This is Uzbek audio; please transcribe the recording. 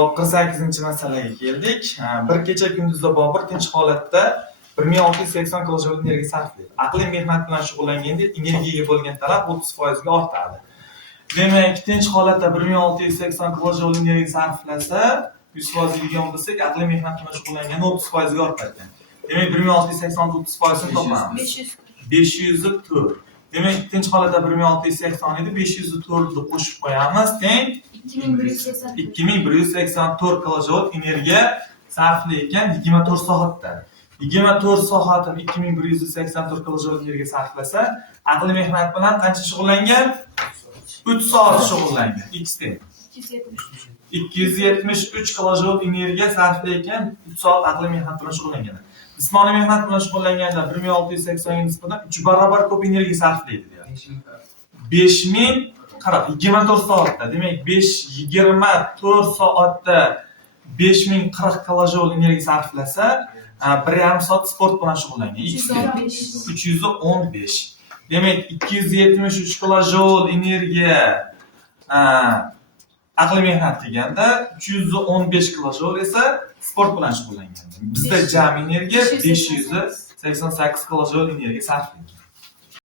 48-masalaga keldik. Bir kecha kunduzda Bobur tinch holatda 1680 kilojoule energiya sarflaydi. Aqliy mehnat bilan shug'ullanganda energiyaga bo'lgan talab 30% ga ortadi. Demak, tinch holatda 1680 kilojoule energiya sarflasa, 100% yig'gan bo'lsak, aqliy mehnat bilan shug'ullanganda 30% ga ortadi. Demak, 1680 30% topamiz. 500 4. Demak, tinch holatda 1680 edi, 504 ni qo'shib qo'yamiz, teng 2184 kilojoule energiya sarflayotgan 24 soatda. 24 soatni 2184 kilojoule energiya sarflasa, aqliy mehnat bilan qancha shug'ullangan? 3 soat shug'ullangan. X teng 273 kilojoule energiya sarflayotgan 3 soat aqliy mehnat bilan shug'ullangan. Jismoniy mehnat bilan shug'ullanganda 1680 ga nisbatan 3 barobar ko'p energiya sarflaydi deyapti. 5000 qarab 24 soatda. Demak, 24 soatda 5040 kilojoule energiya sarflasa, 1,5 soat sport bilan shug'ullangan. 315. Demak, 273 kilojoule energiya aqliy mehnat qilganda 315 kilojoule esa sport bilan shug'ullangan. Bizda jami energiya 588 kilojoule energiya sarflangan.